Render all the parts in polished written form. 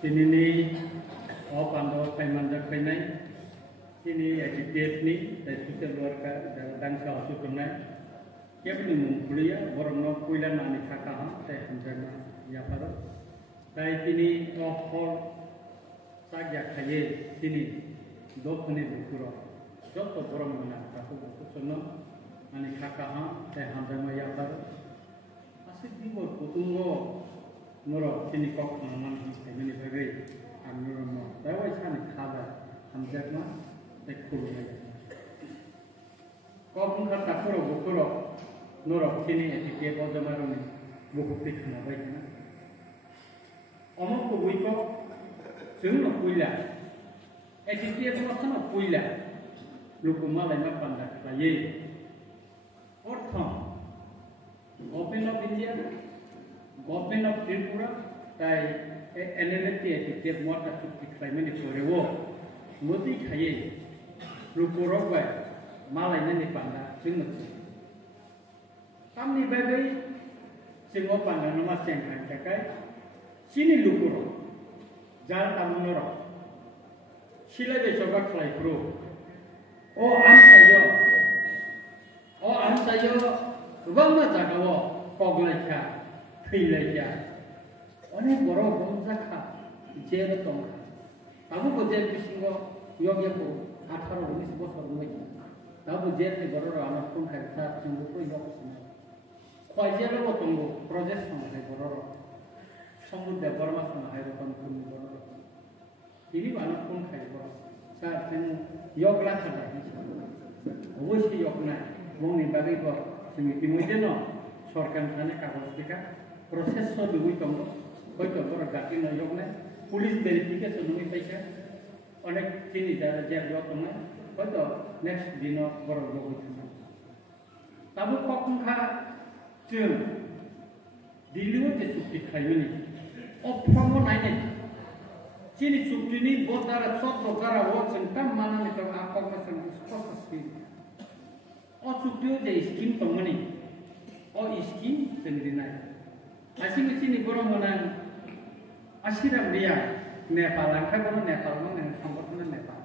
Tinini Pando Paimanjak Painai, Tini Agitni, the Susan Worker, the Dansa Sukunai, Kevin Mumpulia, Borno Puilan and Kakaha, the Hanjana Yaparo, Taitini of Hall Saga Kaye, Tini, Dokuni Bukuro, Dr. Boromana, Takuno, and Kakaha, the Hanjana Yaparo. Asidibo Kutungo. Noro kini kok naman kami bagay ang noro mo. Dawai sana kada hamjat na tekulu na. Kok mungkin takuro bukuro noro kini etiket o jamaro ni buku pikna baik na. Omong ko buiko sungno puila. Etiket mo sana puila. Lukumala na pandak laye. Orthon. Open of India. Government of Tripura, tai NLT etiket mota chukti climate forewo. Modi khaye. Lupurogwa malai nani panda singot. Kamni bagai singo panda nama sengkan cakai. Sini lupuro. Jal tamunoro. Sila besoga klai pro. O antayo. Wangna jagawo koglaicha. Pilihnya, orang borong bangsa jel tong, tahu bujel bisingo, yogi ko, 18-19 bosor lagi, tahu jel ni borong anak pun kerja tunggu ko yok sini, kau jel lo tunggu, proses sama hai borong, sambut debar mas sama hai tunggu borong, ini anak pun kerja borong, saat tunggu yok lah kerja, awas ki yok na, wong ni bagi ko, sini timujen no, sorkan sana kagus kita. Proses so dulu tunggu, kau coba gati nayoknya, polis verifikasi nungi paisa, onek sini cara jaga tunggu, kau tu next dino baru baru tunggu. Tapi kau kungka jeng, dilihat je sukti kaya ni, operamu nanya, sini sukti ni bodara sotro gara wak sentam mana ni kalau apa macam proses ini, sukti je iskim tunggu ni, iskim sendiri naya. Asing sini borong menang asiram dia Nepal angka borong Nepal menang sambut menang Nepal.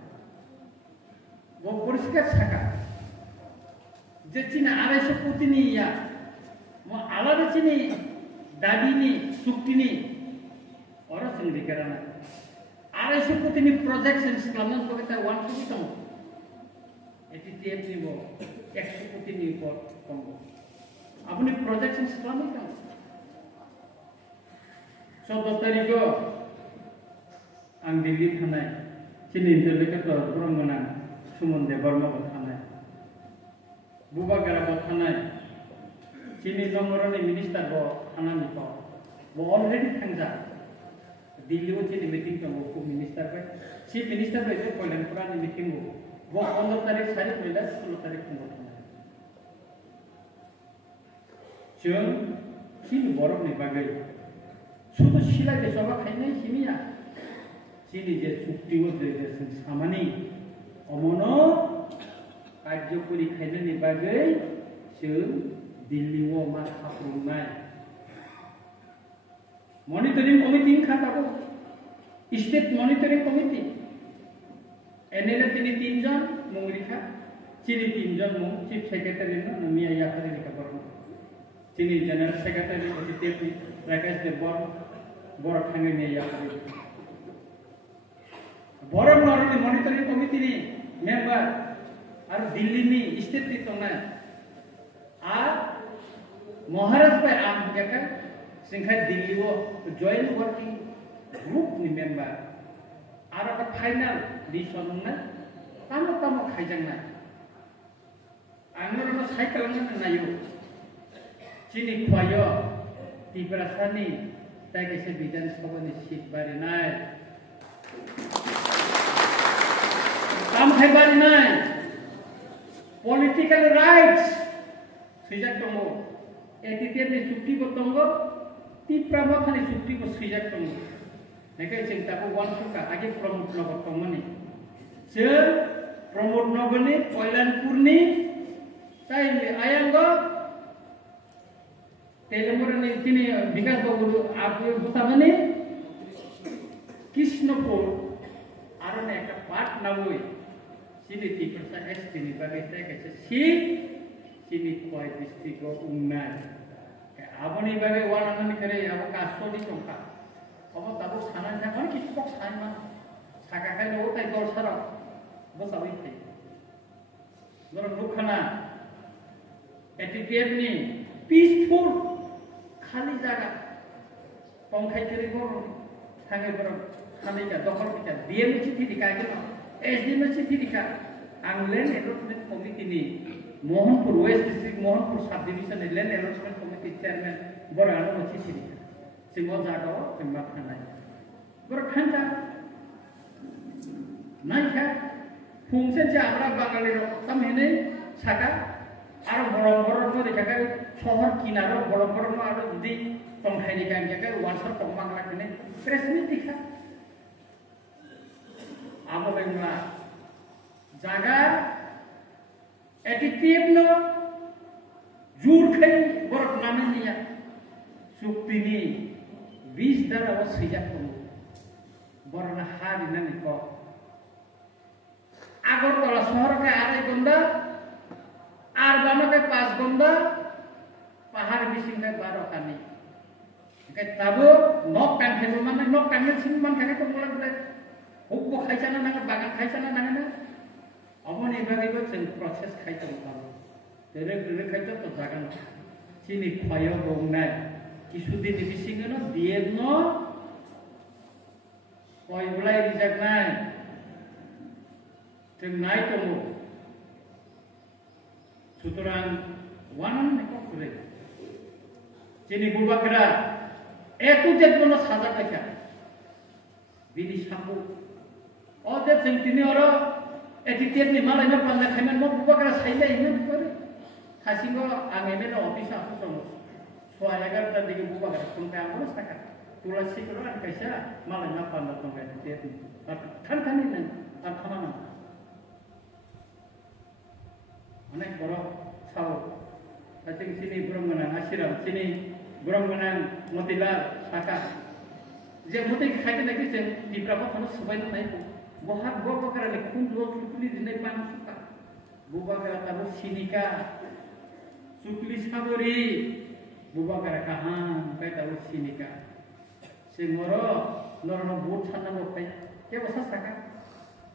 Bo bersihkan saka. Jadi na ada seperti ni ya. Mau alat sini dadi ni sukti ni orang sendiri kerana. Ada seperti ni project selamat kau kita one to itu. Itu tiap ni bo seperti ni bo tunggu. Apa ni project selamat kan? So tarigo ang Delhi thanai chini delegate Brahmanan Sumunde Burma thanai Buba Garaba thanai chini nomoroni minister bo thanani ko bo already thangja Delhi o chini meeting ko minister ba chief minister ba ko kolan purani meeting bo 15 tarik sari pila 16 tarik ko thanai chun chini borok ni bagai sudah sila besoga kayaknya simia, sini je sukti wajah samani, omono kajo puri kayaknya ni bagai, sel diliwo mat hafurunai. Monitoring committee kata ko, state monitoring committee, NLT ini 3 John mengurika, ciri 3 John meng chief secretary na namanya yakari kabar, ciri general secretary OTT Rakesh Debor Borok hangi ya kali. Borok noroni monitoring committee ni member, ar Delhi ni state ni tona, ar Maharashtra am kaya singkai Delhi wo joint working group ni member, ar apa final di sana na, tamu kajang na, angor na cycle na yo, cini kuayo. Tiberasani, tak kisah bidan sekolah ni sih barinai. Kam hai barinai. Political rights. Sejak tunggu. Etiket ni sukti ko tunggu. Tipra mo kali sukti ko sejak tunggu. Mereka cinta ko wan suka. Agi promote no tunggu ni. Sir promote no ni. Oilan purni. Tay ayang go. Telemur ni sini bikas bawa aku buta mana? Kishnapur arone ekta part nawoi sini tipersa estini bagai kaisa sini koi district o ungnai aboni bagai walanani kare abo kasoni tongka abo tabo sanan jakon kispok sanma sakakai lo tai gol sara bo sawi thai nor nukhana attitude ni peaceful khali jaga tongkai kiri gor thangai gor khali ka dokol kita DM chithi dikai ke SDM chithi dikai Land Allotment Committee ni Mohanpur West District Mohanpur Subdivision Land Allotment Committee Chairman Borano chithi dikai singo jaga o jemma khanai bor khanja naikha fungsen je আমরা বাঙালির তামহিনে ছাকা আর বড় বড় করে জায়গা শহর কিনারো বড় বড় আর যদি তংখাইনি কান জায়গা ওয়ানসার কম বাংলা কিনে প্রেস মিট দেখা আবো বাংলা জায়গা এটিটিভ নো জুর খাই বড় নামে নিয়া সুক্তিনি 20 দ্বারা ও সিজা করব বড় না হারি না নিক Agartala শহর কে 2 গন্ডা আর বামকে 5 গন্ডা পাহাড় বিসিং কে 12 কানি কে তাবো নক কান খাইবো মানে নক কান সিং মান খাই তো বলে বলে হুক খাইছানা না বাগান খাইছানা না না অমনি ভাবে जों প্রসেস খাইতো পাবো তেরে খাইতো তো জাগান চিনি খয় রংনাই কিছুদিন বিসিং ন দিয়ে ন কয় বলাই রিজাক নাই जों नाय दङ सुतरां वानान नेको करे जोंनि बुबाफोरा एकु जेबनो साजा खायखा बिनि सामु अ जे जों दिनै अरो एटिकेटनि मालायनो पान्जा खायमान म बुबाफोरा साइले हिमन करे हासिंगो आं एमएलए अफिस आसु दङ 11:30 दिगे बुबाफोरा फुंका आमरो साका तुलासी करो आं खायसा मालायना पान्जा दङ एटिकेटनि थानथानि नों आं खामाना अनेक बरो साव साथिं सिनि ब्रह्मनां आशिराम सिनि ब्रह्मनां मतिलाल साका जे मते खाइते नाकि जों दिब्राखौ थानो सुबायनो नाय बहा बकराले खुनजो सुकुलि दिनै पान सुका बुबागरा ताबो सिनिका सुकुलि साबरी बुबागरा काहां काय ताबो सिनिका सिंगरो नरनो बुट साननांगौ फाय के बसा साका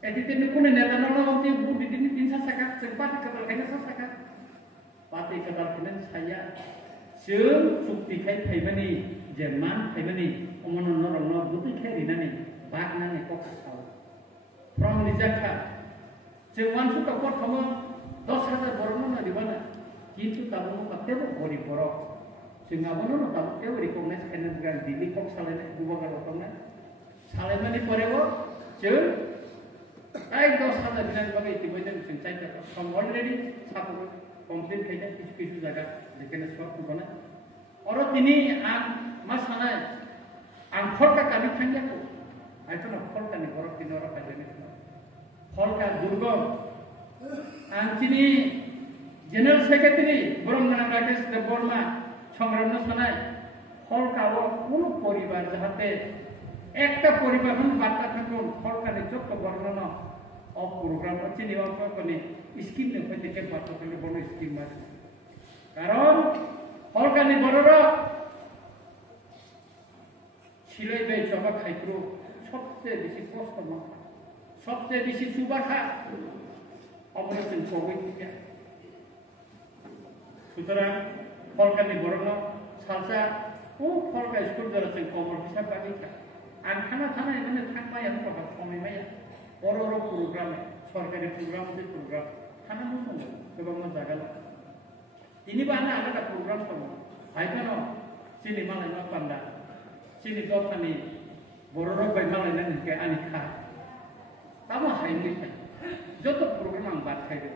एदिते नुकुने नेलानो ओंति बुट दिदिनि 3 साका जों पाति कदाल खायनो साका पाति कदाल खायनो साया जों सुक्ति खाय फायबानि जे मान फायबानि अमनो नरनो बुति खाय रिनानि बागनानि कक्साव फ्रम निजाखा जों मानसु कपर थमो 10,000 बरनो ना दिबाना किन्तु ताबो कतेबो गरि बर जों आबनो न ताबो तेबो रिकगनाइज खायनो गान दिलि कक सालायनाय बुबागा रतंना सालायनानि परेबो जों एक 10,000 दिनानि बागै इतिमध्ये जों चाइता सम अलरेडी सापो कमप्लिट खायना किछु किछु जागा जेखाने सब बुबाना अरो दिनि आं मा सानाय आं फलका कानि थांयाखौ आइथन फलकानि बर किनरा फायनाय फलका दुर्गम आं दिनि जनरल सेक्रेटारि ब्रह्मनां राकेश देव बर्मा संग्रामनो सानाय फलकाओ कोनो परिवार जाहाते একটা পরিবার হন বার্তা থাকুন সরকারের যত বর্ণন অফ প্রোগ্রাম হচ্ছে নিয়ন্ত্রণ করে স্কিম নেই থেকে বার্তা থাকলে বড় স্কিম আছে কারণ সরকারি বড়রা ছিলাই বে জবা খাইত্রু সবচেয়ে বেশি কষ্ট মাথা সবচেয়ে বেশি সুবাখা অবশ্যই সবই থেকে সুতরাং সরকারি বড়রা সালসা ও সরকারি স্কুল দ্বারা কমল হিসাব বাগিখা आं थाना थाना इने थांबाय आं प्रभाब खमायबाय अरो प्रग्राम सरकारि प्रग्राम जे प्रग्राम थाना दङ गोबां जायगा दिनै बाना आलादा प्रग्राम दङ आइखानो सिनि मालायना पान्दा सिनि दखानि बर' रबाय मालायना निके आनि खा ताबो हायनि फाय जत प्रग्राम आं बाथायदो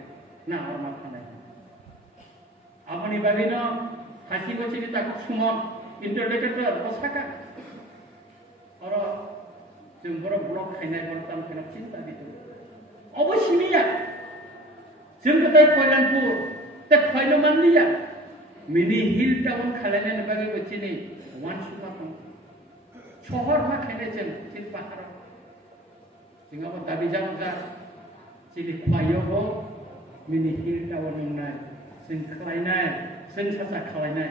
ना अरमा थानाय आबनि बाबिनो हासिबो सिनि ताको सुमन इन्टरनेटेटर बसाका और जों बर' ब्लक खायनाय बरताम खायना चिन्ता दिदो अबस्यनिया जों गताय कल्याणपुर ते खयनो माननिया मिनि हिल टाउन खालायनाय बागै बचिनि वान सुपा दं शहर मा खेने जों चिन पाहाराव जोंहाबो दाबि जामजा चिनि खवायावबो मिनि हिल टावर नंनाय जों खालायनाय जों सासा खालायनाय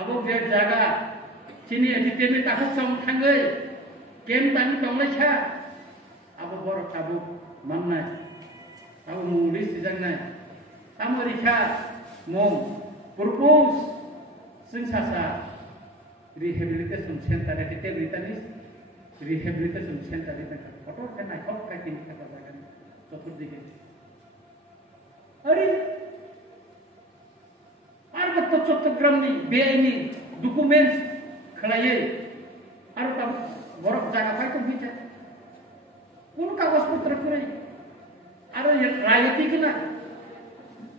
आबो बे जागा चिनि एन्टारटेनमेन्ट ताखौ सम थाङै गेम दानि दंलायसा आबो बर' खाबु माननाय आबो मुलि सिजांनाय आमेरिका मम पुरपुस जों सासा रिहेबिलिटेशन सेन्टार एटे ब्रिटानिस रिहेबिलिटेशन सेन्टार नि फट' थानाय हक काटिं थाखा जागोन चतुर्दिके अरे आरो चट्टग्रामनि बेनि डकुमेन्ट्स खालायो आरो ता बरफ जागा फाय कम्पिउटार কোন কাগজপত্র করে আর রায়তি কিনা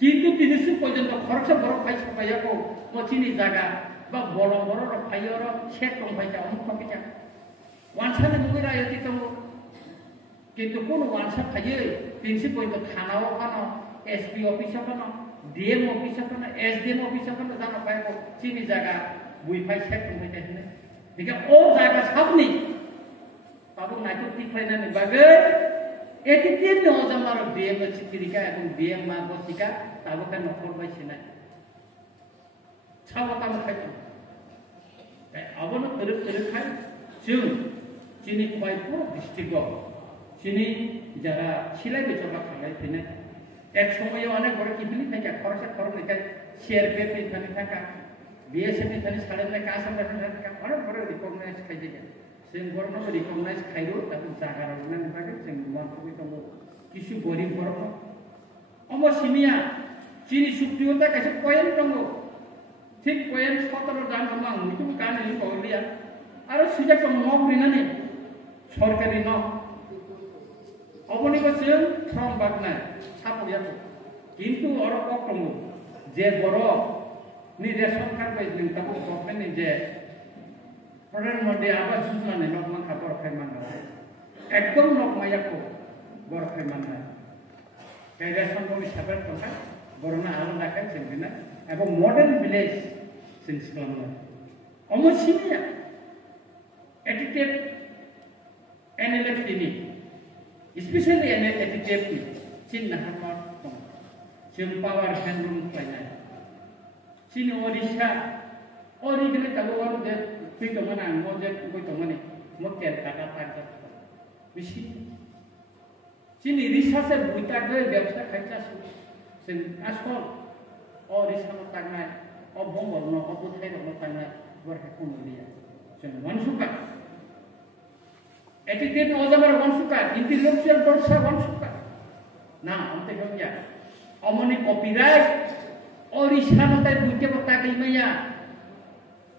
কিন্তু তিনিশু পর্যন্ত খরচ বড় ফাই সবাইয়াকো মচিনি জায়গা বা বড় বড় ফাইয়র সেট দং ফাইটা অমুক ফাইটা ওয়ানসানে মুই রায়তি দङ কিন্তু কোন ওয়ানসা ফাইয়ে তিনিশু পর্যন্ত থানাও কানো এসপি অফিসার কানো ডিএম অফিসার কানো এসডিএম অফিসার কানো জানো ফাইকো চিনি জায়গা বুই ফাই সেট দং ফাইটা হিনে দিকে ও জায়গা সাবনি Tabung naik tiklainan bagai, etiket no zaman dia bercikirika, atau dia mampu sika, tabung kan nokor bayi sini. Cawa tamu kaya, awalnya terus kaya, sini kuai pun distigo, sini jara silai bercoba kaya sini. Semua orang orang kibli kaya, korang kaya, share paper ini kaya, biasa ini kaya sekalian kaya asam kaya, orang recognize kaya juga. जों बरनो रिकगनाइज खाइरो ताकि जागाराव नानि बागै जों मानखौ दङ किसु गरीब बरनो अमो सिमिया चिनि सुक्तियता कासे पयेन दङ ठीक पयेन 17 दान दङ आं मिटु कानि कलिया आरो सिजा दङ मब्रिनानि सरकारि न अबनिबो जों फ्रम बागनाय सापयाखौ किन्तु अर दङ जे बर नि रेशन कार्ड बाय जों ताबो गभर्नमेन्टनि जे प्रधानमंत्री आवास योजना ने नक मान खबर फैमान है एकदम नक माया को बर फैमान है कैसे संभव हिसाब तो है बरना आलदा का सिंगना एबो मॉडर्न विलेज सिंसलामना अमसिनिया एटिकेट एनएलएफ दिनी स्पेशली एटिकेट नि चिन हामर जों पावर हैंडलूम फाइनाय चिन ओडिशा ओरिजिनल तबवार दे Tuy đồng anh mua chơi cũng đồng anh mất tiền cả các bạn rồi, vì gì? Chỉ ní đi sát sẽ bùi ta gây đẹp sẽ khai trả số, xin asphalt, đi sát nó tăng này, bóng bóng nó, bút thay nó tăng này, vừa hay không được đi, xin one suka, etiquette nó giờ mà one suka, intellectual dosa one suka, na, ông thấy không vậy? Ông này copyright, đi sát nó tay bùi cái bát ta cái mấy ya.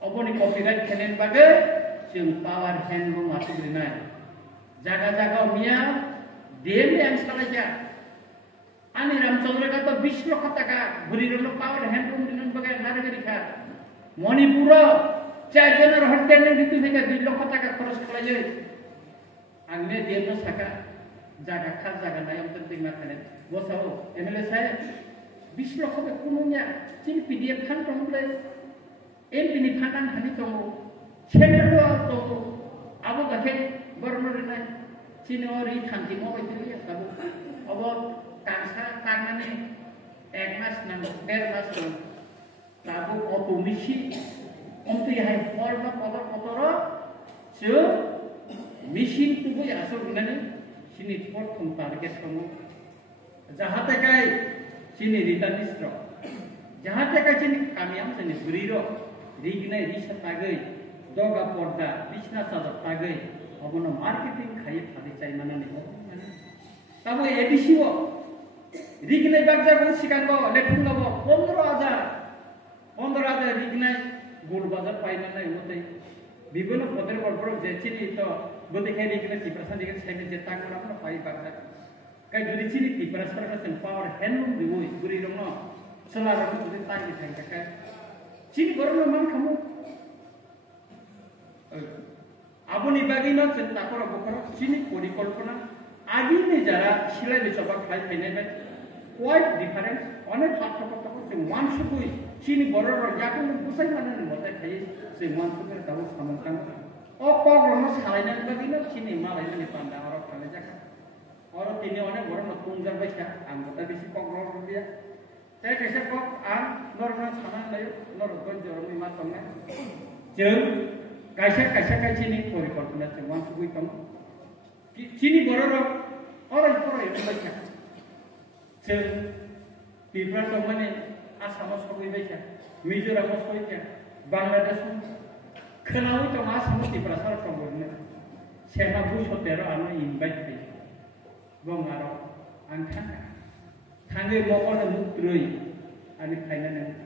Oboni copyright kenen bagai, जों power handlung masuk dinai. Jaga-jaga mia, dia yang salah ja. Ani Ramchandra kata 20 lakh taka, beri dulu power handlung dinan bagai naragari kha. Manipura, 4 jana harta yang itu mereka 2 lakh taka खरच खालायो. Angnya dia no saka, jaga khas jaga nayam penting makane. Bosau, MLA saya 20 lakh taka kununya, cini PDF kan tomplay. Ini panan hani tunggu, channel tunggu, abu kahit gubernur ini, cini ori thanti mau itu ya, abu kansa karena ni, ekmas nang, dermas nang, abu otomisi, untuk yang hal kotor, so, mesin tu pun ya asal ini, sini sport pun target tunggu, jahat kai, sini returnisro, jahat kai sini kami am sini berido. Rignai risat tagai, doga porda, risna sadat tagai, abono marketing khai phadi chai mana ni. Tabo ABC wo, rignai bagja go sikango, lekhungo wo, 15,000 rignai gold bazar pai mana ni hote. Bibino poder korpor jechini to, bode khai rignai tiprasan dikan semi jeta kora mana pai bagja. Kai juri chini tiprasar ka sen power handlum diwoi, guri rongno, selarang bode tangi thangka kai. Cini baru memang kamu, abu ni bagi nak cerita korang bukan cini porikalpana, agi ni jara silai dicoba khai ini quite different, अनेक बाथ्राफोर जों वान सुकुइ sini borok jakun pusai mana nih botai kayak semua tuh kan tahu sama kan oh kok orang salahnya begini sini malah ini pandang orang kalau jakun orang ini orang borok tunggal baca anggota di si kok orang dia saya kisah kok normal sama layu normal jorong lima tongnya jeng kaisa sini porikortuna semua suku itu sini borok orang yang baca jeng di pertemuan Asam Sowi baca, Mizoram Sowi baca, Bangladesh kenal itu Asam di perasaan kemudian, siapa pun saudara anu invite baca, gomaro, angkat, tangga mokon nukdroi, anu kainan,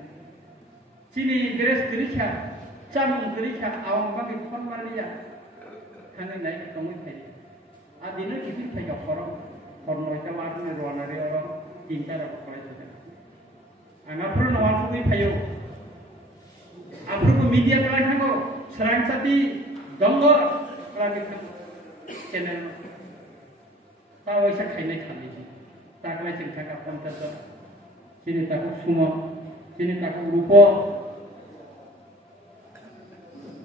sini beres kerja, jam kerja, awam bagi konmalia, tangga naik kemudian, adina kita punya orang itu warna ruangan orang tinggal apa kalau Angapur nawar sumi payo, angapur media pelan hango, serang sati donggo pelan channel, tahu isa kainai kami, tak lagi cerita kapan terus, sini takut semua, sini takut rupo,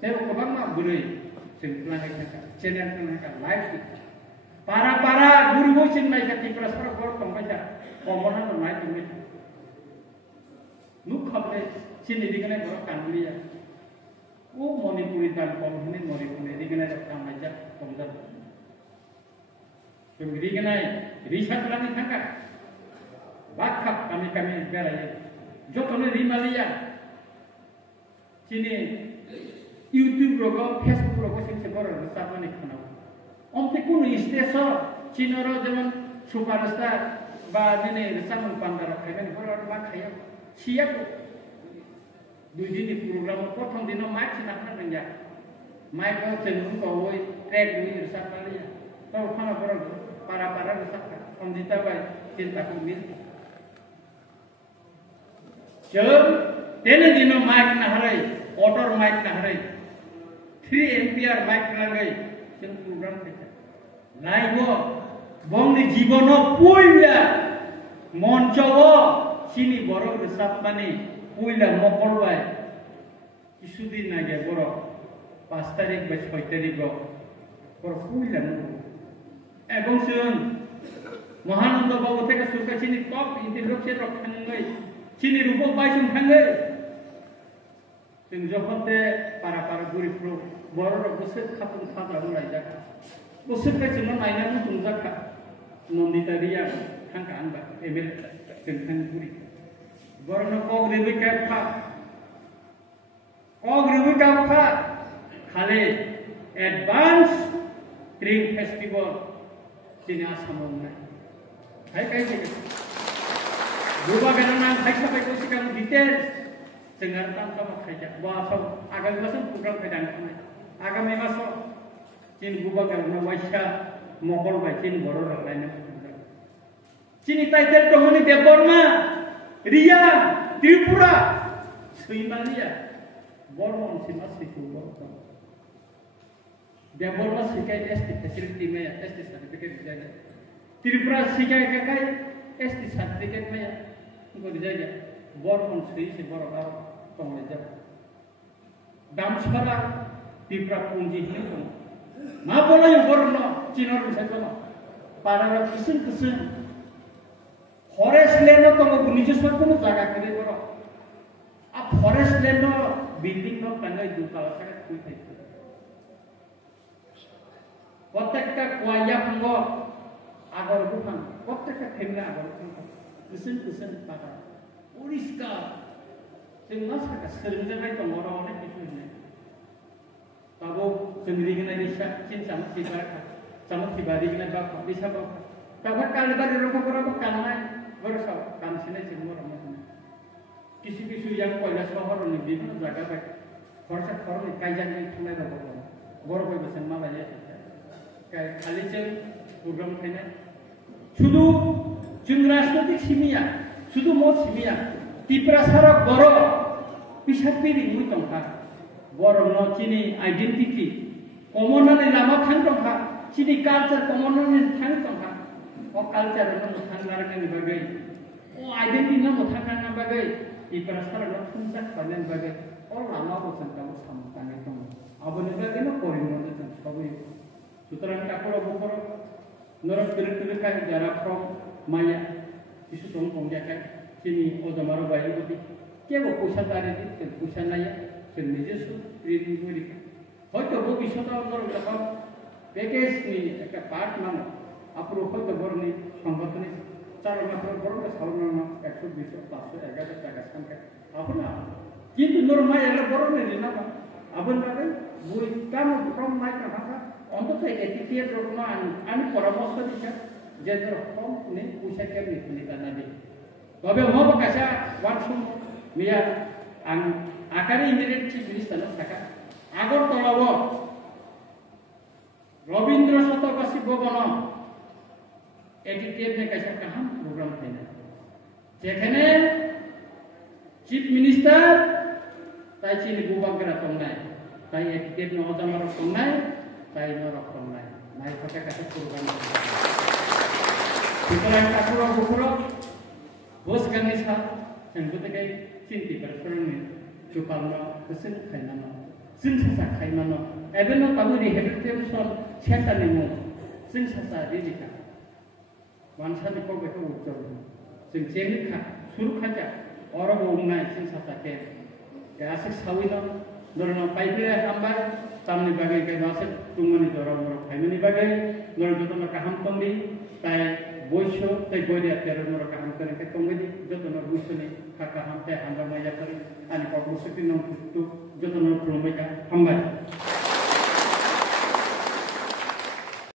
tapi kapan mah boleh, pelan channel pelan live, para guru sini mereka tipras para guru pembaca, komonan bermain pembaca. Nukhamne sini dikenai borok kandulia. Manipuri dan Manipuri dikenai dokter majak komdar. Dikenai riset lagi tangkap. Bakap kami beraya. Jotone rimalia. Sini YouTube rogo, Facebook rogo sini seborang besar mana kenal. Om tekun istesa Cina rogo zaman superstar ba nene resam pandara kainan borok mak kaya. Siap, dua jenis program potong dino mic sih nak nanya, mic kalau cenderung kau track dulu resap kali ya, tahu mana para resap kan, om ditawar cinta kumis, jauh, dene dino mic naharai, outdoor mic naharai, 3 ampere mic naharai, cenderung program kita, live bong di jibono punya, moncowo. Sini borok resap mani, puila mokolway. Isudin naga borok, 5 tarik ba 6 tarik borok puila nunggu. Ebong sun, Mahananda bawa teka suka sini top, inti rok serok hangai, sini rupo baisung hangai. Sing jokote para guri pro, borok busuk kapung sadra mulai jaka. Busuk ka cuma mainan nung jaka, nondita dia hangka amba, emel sengkang guri. Borno kog ribu kapha, khale advance drink festival sini Asam na. Hai kayak gitu. Dua ganang hai sampai kau sekarang details, dengar tanpa kerja. Bahasa agak masuk program kedang kami. Agak masuk cini dua ganang waisya mokol bacin boror lainnya. Cini title tohoni deborma. Ria, Tripura, Srimalia, Bormon masih kuat. Dia Bormon sikai facility maya, certificate dijaga. Tripura sikai kakai, certificate maya, untuk dijaga. Bormon si Bormon pengajar. Damsara Tripura punji itu. Ma bola yang Bormon, Cina bisa kau. Para kesen. Forest land तो वो नीचे स्वर को जागा करे बरो अब forest land building no पंगे दुकान से कोई नहीं प्रत्येक का कुआया पंगो agar bukan प्रत्येक का खेमने agar bukan कुसन पाता उड़ीसा सेंगना सका सेंगना में तो मोरा वाले किसी नहीं तबो सेंगरी के नहीं रिश्ता चिन समझ बारी के नहीं बाप दिशा बाप तब काल बारी रोका Kalna Bersama kami sini semua orang Kisu yang koilas bahar ni bibir jaga baik. Korsak ni kajian yang tunai dah boleh. Borok bersama malah ya. Kayak kali program kena. Sudu jumrasnatik simia, sudu mod simia. Tiprasara borok bisa pilih mutong ha. Borok no cini identity. Komonan ni lama tangtong ha. Cini culture komonan ni tangtong ha. Oh culture itu muthangar kan bagai, oh identity na muthangar na bagai, ipara sarana thunjak panen bagai all lama bo sang kamu samtane tong aboni bagai no poringon sang sabai sutraran kakoro bukoro norok tere kai jara from maya isu tong pongjakai sini odamaro bayi boti kebo pusa tare dit pusa naya sen nijesu rini gurika hoyto bogishota ondor যখন প্যাকেজ নি একটা পার্ট নাম আপুর হয়তো বড় নি সংগঠনে চার মাত্র বড় সাধারণ 120 500 11 টাকা সংখ্যা আপন না কিন্তু নরমাই এর বড় নি না আপন ভাবে বই কাম ফ্রম মাই কাকা অন্তত এটিটিএর রকম আমি পরামর্শ দিচ্ছি যে রকম নি পয়সা কেমনি নি কানা দি তবে হব কাছা ওয়াটসম মিয়া আং আকারে ইন্ডিরেক্ট চিফ মিনিস্টার থাকা আগরতলাও রবীন্দ্র শতবার্ষিক ভবন এটিটিএফ কাছে কাহাম প্রোগ্রাম থাইনা যেখানে চিফ মিনিস্টার তাই চিনি বুবাগরা তংনাই তাই এটিটিএফ নজামার তংনাই তাই নরক তংনাই নাই ফটা কাছে প্রোগ্রাম সুতরাং ঠাকুর বুকুর বস গানি সা जोंबो থেকে চিন্তি পারছরনি জুপালনো গোসন খাইনানো जों सासा खायमानो एबेनो ताबुनि हेबिटेशन सेन्टारनि मुं जों सासा रिजिका वानसानि प्रबेखौ उज्जल जों जेनिखा सुरुखाजा अरब उंनाय जों सासा के गासै साविनो नरनो पाइबे हामबाय तामनि बागै गासै तुमनि दरम नर खायमानि बागै नर जतन काहाम तंदि ताय বৈশ্য তাই বইয়া তেরো নর কাহাম করে তঙ্গদি যত নর বুঝছনি কাকা হামতে হামবা মাইয়া করে আনি কর্মসূচি নম যত নর প্রমাইকা হামবাই